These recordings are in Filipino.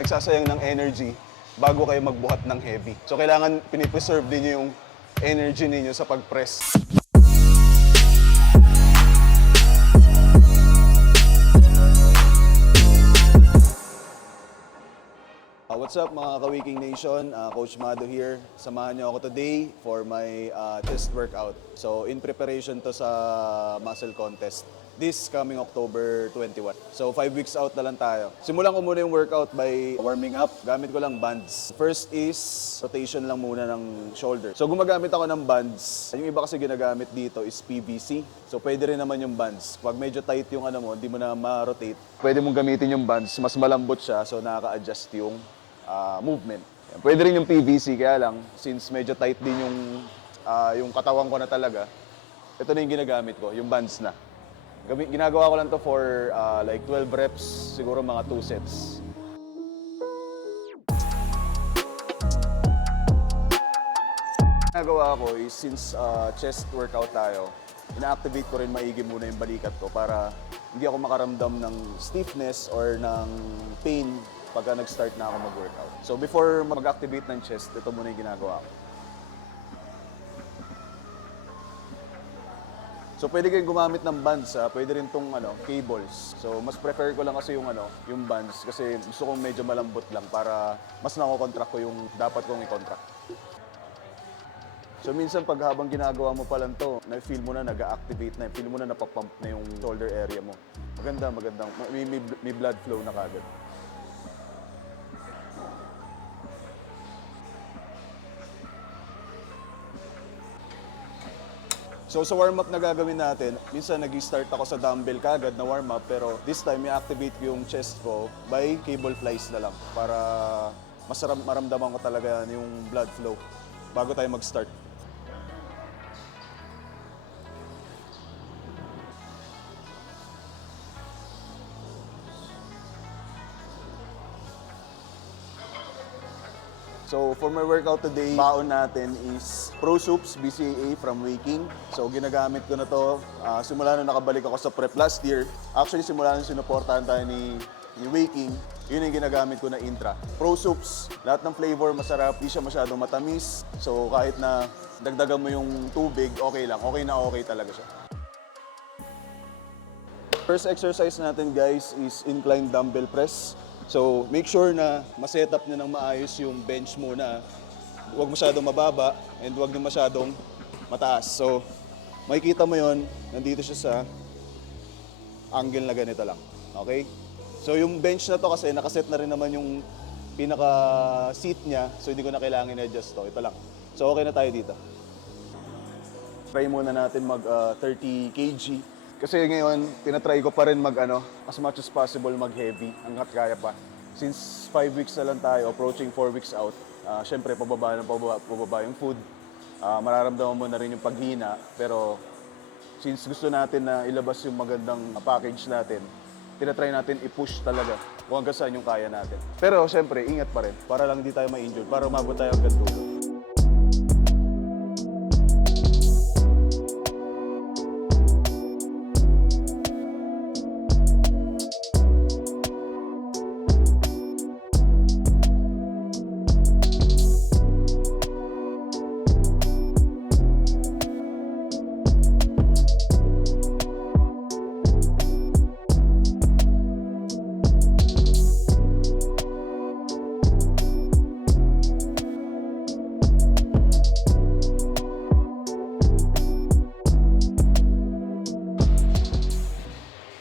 nagsasayang ng energy bago kayo magbuhat ng heavy. So kailangan pinipreserve din nyo yung energy ninyo sa pag-press. What's up mga Ka-Waking Nation? Coach Mado here. Samahan niyo ako today for my chest workout. So in preparation to sa muscle contest this coming October 21. So 5 weeks out na lang tayo. Simulan ko muna yung workout by warming up. Gamit ko lang bands. First is rotation lang muna ng shoulder. So gumagamit ako ng bands. Yung iba kasi ginagamit dito is PVC. So pwede rin naman yung bands. Pag medyo tight yung ano mo, hindi mo na ma-rotate. Pwede mong gamitin yung bands. Mas malambot siya so nakaka-adjust yung movement. Pwede rin yung PVC, kaya lang, since medyo tight din yung katawan ko na talaga, ito na yung ginagamit ko, yung bands na. Ginagawa ko lang to for like 12 reps, siguro mga 2 sets. Ginagawa ko is since chest workout tayo, ina-activate ko rin maigi muna yung balikat ko para hindi ako makaramdam ng stiffness or ng pain pagka nag-start na ako mag-workout. So before mag-activate ng chest, ito muna yung ginagawa ko. So pwede kayong gumamit ng bands, pwede rin tong cables. So mas prefer ko lang kasi yung bands kasi gusto kong medyo malambot lang para mas nako-contract ko yung dapat kong i-contract. So minsan pag habang ginagawa mo pa lang to, na-feel mo na nag-activate na, feel mo na napapump na yung shoulder area mo. Maganda. May blood flow na kagad. So sa warm-up na gagawin natin, minsan nag-start ako sa dumbbell kagad na warm-up, pero this time i-activate yung chest ko by cable flies na lang para maramdaman ko talaga yung blood flow bago tayo mag-start. So for my workout today, baon natin is Pro Soups BCAA from Waking. So ginagamit ko na to simula nung nakabalik ako sa prep last year. Actually simula nung sinuportahan tayo ni Waking, yun yung ginagamit ko na intra. Pro Soups, lahat ng flavor masarap, di siya masyadong matamis. So kahit na dagdagan mo yung tubig, okay lang. Okay na okay talaga siya. First exercise natin guys is incline dumbbell press. So, make sure na ma-set up nyo ng maayos yung bench muna. Huwag masyadong mababa and huwag na masyadong mataas. So, makikita mo yon, nandito siya sa angle na ganito lang. Okay? So, yung bench na to kasi nakaset na rin naman yung pinaka-seat niya. So, hindi ko na kailangan i-adjust to. Ito lang. So, okay na tayo dito. Try muna natin mag 30 kg. Kasi ngayon, tinatry ko pa rin as much as possible mag-heavy hanggat kaya pa. Since 5 weeks na lang tayo, approaching 4 weeks out, syempre pababa yung food. Mararamdaman mo na rin yung paghina. Pero since gusto natin na ilabas yung magandang package natin, tinatry natin i-push talaga kung hanggang saan yung kaya natin. Pero syempre, ingat pa rin para lang hindi tayo ma-injured, para umabot tayo hanggang dulo.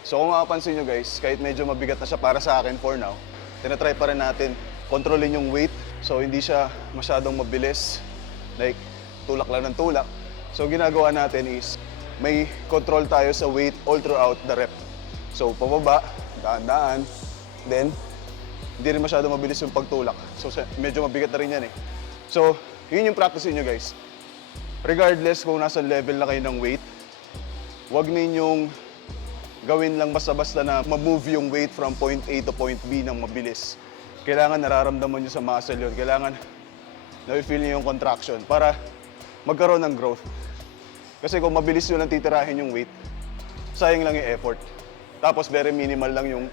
So kung makapansin nyo guys, kahit medyo mabigat na siya para sa akin for now, tinatry pa rin natin kontrolin yung weight. So hindi siya masyadong mabilis, like tulak lang ng tulak. So ginagawa natin is may control tayo sa weight all throughout the rep. So pababa, daan-daan, then hindi rin masyadong mabilis yung pagtulak. So medyo mabigat na rin yan eh. So yun yung practice nyo guys. Regardless kung nasa level na kayo ng weight, huwag ninyong gawin lang basta-basta na ma-move yung weight from point A to point B ng mabilis. Kailangan nararamdaman nyo sa muscle yun. Kailangan na-feel nyo yung contraction para magkaroon ng growth. Kasi kung mabilis nyo lang titirahin yung weight, sayang lang yung effort. Tapos very minimal lang yung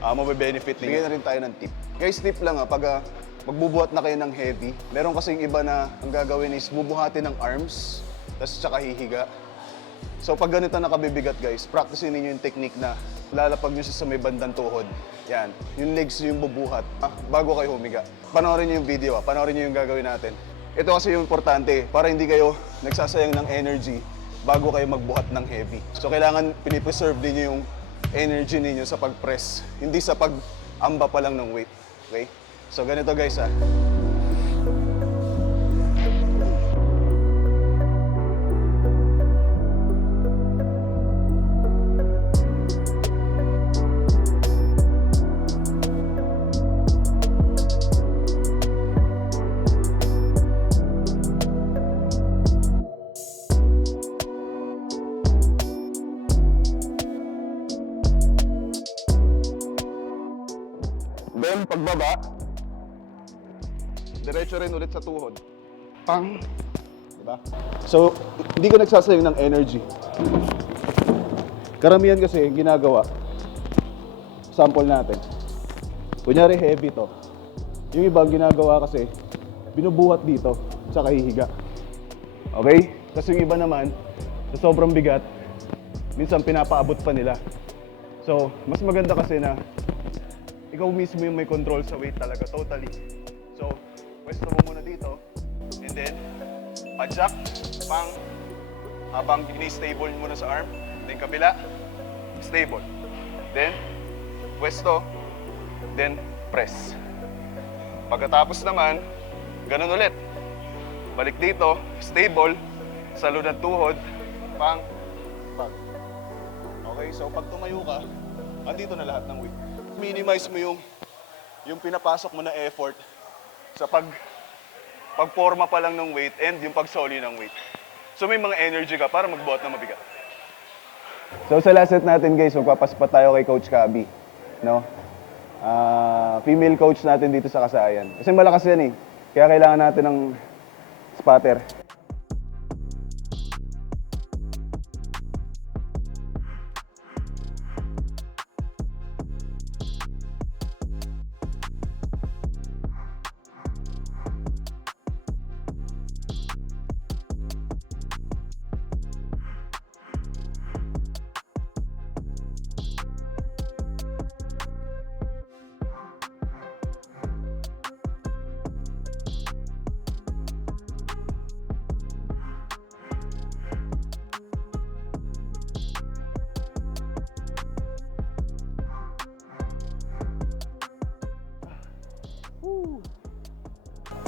mabe-benefit ninyo. Bigyan na rin tayo ng tip. Guys, tip lang pag magbubuhat na kayo ng heavy, meron kasing iba na ang gagawin is bubuhatin ng arms, tapos tsaka hihiga. So pag ganito nakabibigat guys, practicein niyo yung technique na lalapag nyo siya sa may bandang tuhod. Yan, yung legs yung bubuhat bago kayo humiga. Panoorin niyo yung video, panoorin niyo yung gagawin natin. Ito kasi yung importante, para hindi kayo nagsasayang ng energy bago kayo magbuhat ng heavy. So kailangan pinipreserve din niyo yung energy ninyo sa pag-press, hindi sa pag-amba pa lang ng weight. Okay? So ganito guys Then, pagbaba, diretso rin ulit sa tuhod. Pang! Diba? So, hindi ka nagsasayang ng energy. Karamihan kasi ginagawa, sample natin. Kunyari heavy to. Yung iba ginagawa kasi, binubuhat dito, tsaka hihiga. Okay? Kasi yung iba naman, sa sobrang bigat, minsan pinapaabot pa nila. So, mas maganda kasi na ikaw mismo yung may control sa weight talaga, totally. So, pwesto mo muna dito, and then, padjak, pang, habang ini-stable muna sa arm, then kabila, stable. Then, pwesto, then press. Pagkatapos naman, ganun ulit. Balik dito, stable, salud ng tuhod, pang, pag. Okay, so pag tumayo ka, andito na lahat ng weight. Minimize mo yung pinapasok mo na effort sa pagporma pa lang ng weight and yung pagsoli ng weight. So may mga energy ka para magbuhat na mabigat. So sa last set natin guys, magpapaspat tayo kay Coach Kabi. No? Female coach natin dito sa Kasayan. Kasi malakas yan kaya kailangan natin ng spotter.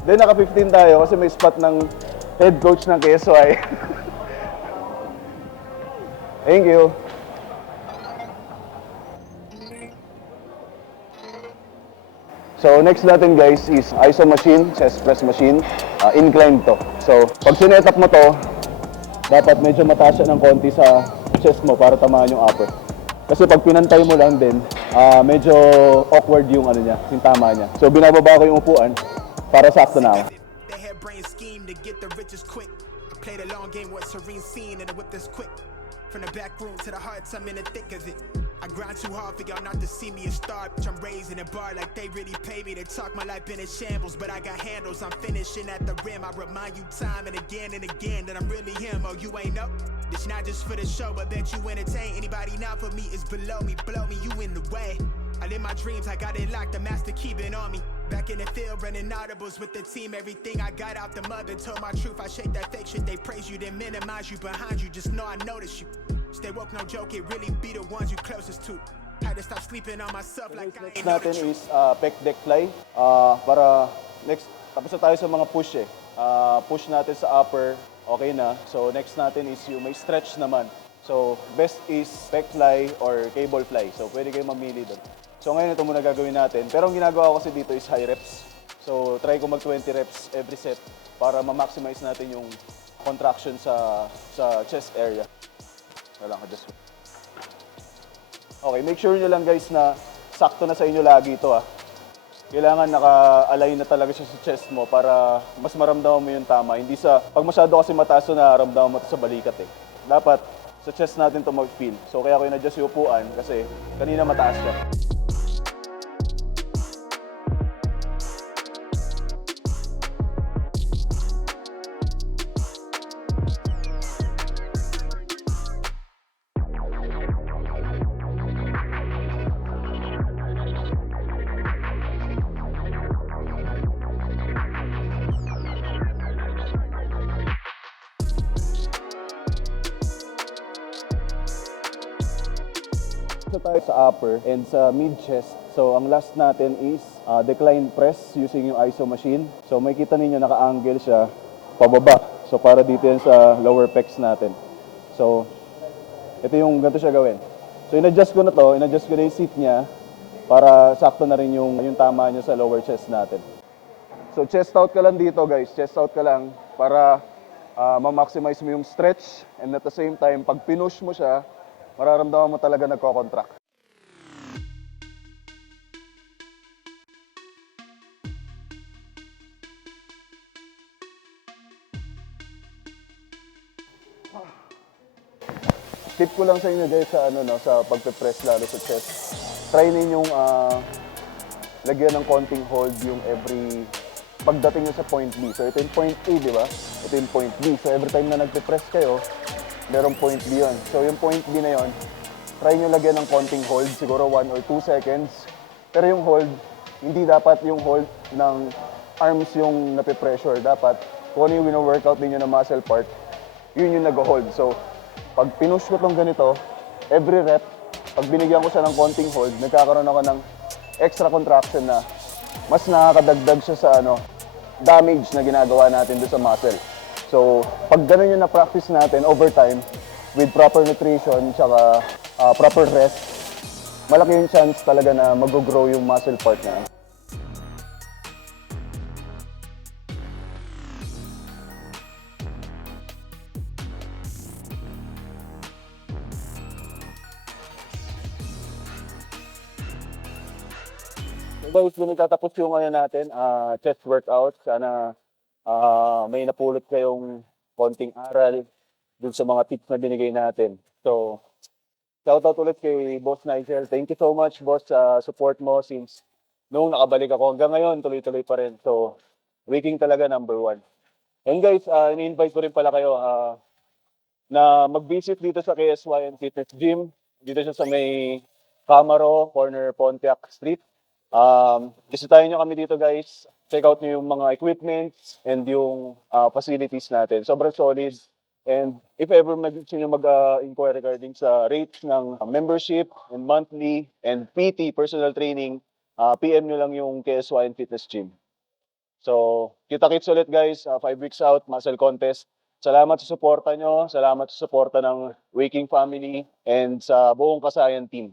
Then naka 15 tayo kasi may spot ng head coach ng KSY. Thank you. So next natin guys is iso machine, chest press machine, incline to. So pag sinet-up mo to, dapat medyo mataas siya ng konti sa chest mo para tamaan yung upper. Kasi pag pinantay mo lang din, medyo awkward yung niya, yung tama niya. So binababa ko yung upuan para sakto na ako. Played a long game with serene scene and a whip that's quick. From the back room to the hearts, I'm in the thick of it. I grind too hard for y'all not to see me a star. Bitch, I'm raising a bar like they really pay me to talk. My life been in shambles, but I got handles. I'm finishing at the rim. I remind you time and again that I'm really him. Oh, you ain't up? This not just for the show, but bet you entertain. Anybody not for me is below me, you in the way. I live my dreams, I got it locked, the master keeping on me. Back in the field, running audibles with the team. Everything I got out the mother, told my truth. I shake that fake shit, they praise you, then minimize you behind you. Just know I notice you. Stay woke, no joke, it really be the ones you closest to. Had to stop sleeping on myself like I ain't know the Natin truth. is pec deck fly. Para next, tapos na tayo sa mga push push natin sa upper, okay na. So next natin is yung may stretch naman. So best is pec fly or cable fly. So pwede kayo mamili doon. So ngayon ito muna gagawin natin. Pero ang ginagawa ko kasi dito is high reps. So try ko mag 20 reps every set para ma-maximize natin yung contraction sa chest area. Wala ka just. Okay, make sure nyo lang guys na sakto na sa inyo lagi ito Kailangan naka-align na talaga siya sa chest mo para mas maramdaman mo yung tama. Hindi sa, pag masyado kasi mataas na naramdaman mo ito sa balikat Dapat sa chest natin ito mag-feel. So kaya ko in-adjust yung upuan kasi kanina mataas siya. tayo sa upper and sa mid chest. So ang last natin is decline press using yung iso machine. So makikita ninyo naka-angle siya pababa. So para dito yan sa lower pecs natin. So ito yung ganito siya gawin. So in-adjust ko na to, in-adjust ko na yung seat niya para sakto na rin yung tama niya sa lower chest natin. So chest out ka lang dito guys, chest out ka lang para ma-maximize mo yung stretch, and at the same time, pag pinush mo siya, mararamdaman mo talaga nagko-contract. Tip ko lang sa inyo guys sa sa pagpe-press lalo sa chest. Try ninyong lagyan ng konting hold yung every pagdating nyo sa point B. So ito yung point A, di ba? Ito yung point B. So every time na nagpe-press kayo, merong point B yun. So yung point B na yun, try nyo lagyan ng konting hold, siguro 1 or 2 seconds. Pero yung hold, hindi dapat yung hold ng arms yung nape-pressure. Dapat kung ano yung wino-workout ninyo na muscle part, yun yung nag-hold. So pag pinush ko tong ganito, every rep, pag binigyan ko siya ng konting hold, nagkakaroon ako ng extra contraction na mas nakakadagdag siya sa damage na ginagawa natin doon sa muscle. So, pag ganun yung na-practice natin over time, with proper nutrition, tsaka proper rest, malaki yung chance talaga na mag-grow yung muscle part na. Guys, kung tatapos yung natin, chest workout, sana may napulot kayong konting aral dun sa mga tips na binigay natin. So, shoutout ulit kay Boss Nigel. Thank you so much, Boss, sa support mo since nung nakabalik ako. Hanggang ngayon, tuloy-tuloy pa rin. So, waking talaga #1. And guys, ini-invite ko rin pala kayo na mag-visit dito sa KSYN Fitness Gym. Dito siya sa may Camaro, corner Pontiac Street. Bisitahin nyo kami dito guys. Check out nyo yung mga equipments and yung facilities natin. Sobrang solid. And if ever gusto nyo mag-inquire regarding sa rates ng membership and monthly and PT, personal training, PM nyo lang yung KSYN Fitness Gym. So, kita-kits ulit guys. 5 weeks out, muscle contest. Salamat sa suporta nyo. Salamat sa suporta ng Waking Family and sa buong Kasayan team.